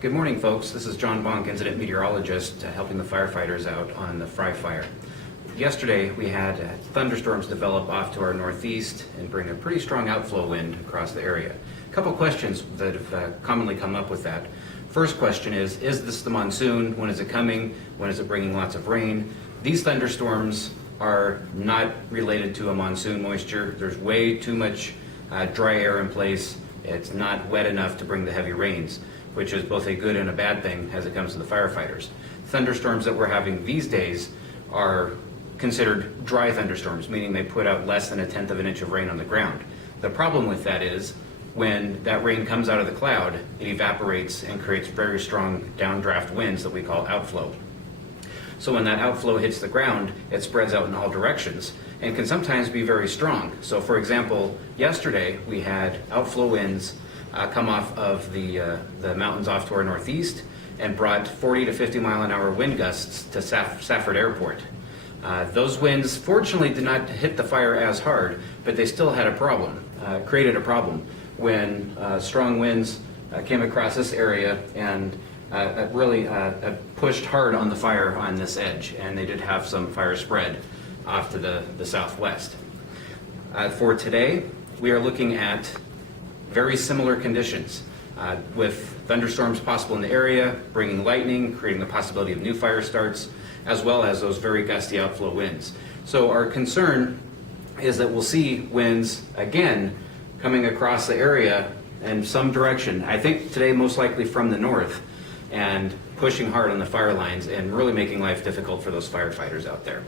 Good morning, folks. This is Jon Bonk, incident meteorologist, helping the firefighters out on the Frye fire. Yesterday, we had thunderstorms develop off to our northeast and bring a pretty strong outflow wind across the area. A couple questions that have commonly come up with that. First question is this the monsoon? When is it coming? When is it bringing lots of rain? These thunderstorms are not related to a monsoon moisture. There's way too much dry air in place. It's not wet enough to bring the heavy rains, which is both a good and a bad thing as it comes to the firefighters. Thunderstorms that we're having these days are considered dry thunderstorms, meaning they put out less than 1/10 of an inch of rain on the ground. The problem with that is when that rain comes out of the cloud, it evaporates and creates very strong downdraft winds that we call outflow. So when that outflow hits the ground, it spreads out in all directions and can sometimes be very strong. So for example, yesterday we had outflow winds come off of the mountains off to our northeast and brought 40 to 50 mile an hour wind gusts to Safford Airport. Those winds fortunately did not hit the fire as hard, but they still had a problem, created a problem when strong winds came across this area and really pushed hard on the fire on this edge, and they did have some fire spread off to the southwest. For today, we are looking at very similar conditions with thunderstorms possible in the area, bringing lightning, creating the possibility of new fire starts, as well as those very gusty outflow winds. So our concern is that we'll see winds again coming across the area in some direction. I think today most likely from the north, and pushing hard on the fire lines and really making life difficult for those firefighters out there.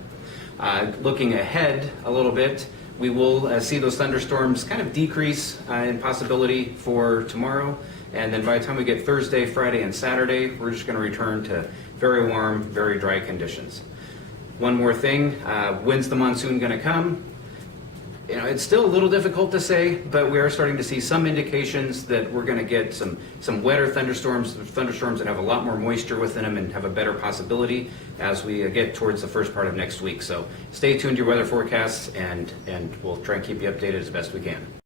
Looking ahead a little bit, we will see those thunderstorms kind of decrease in possibility for tomorrow, and then by the time we get Thursday, Friday, and Saturday, we're just going to return to very warm, very dry conditions. One more thing, when's the monsoon going to come? You know, it's still a little difficult to say, but we are starting to see some indications that we're going to get some wetter thunderstorms that have a lot more moisture within them and have a better possibility as we get towards the first part of next week. So stay tuned to your weather forecasts, and we'll try and keep you updated as best we can.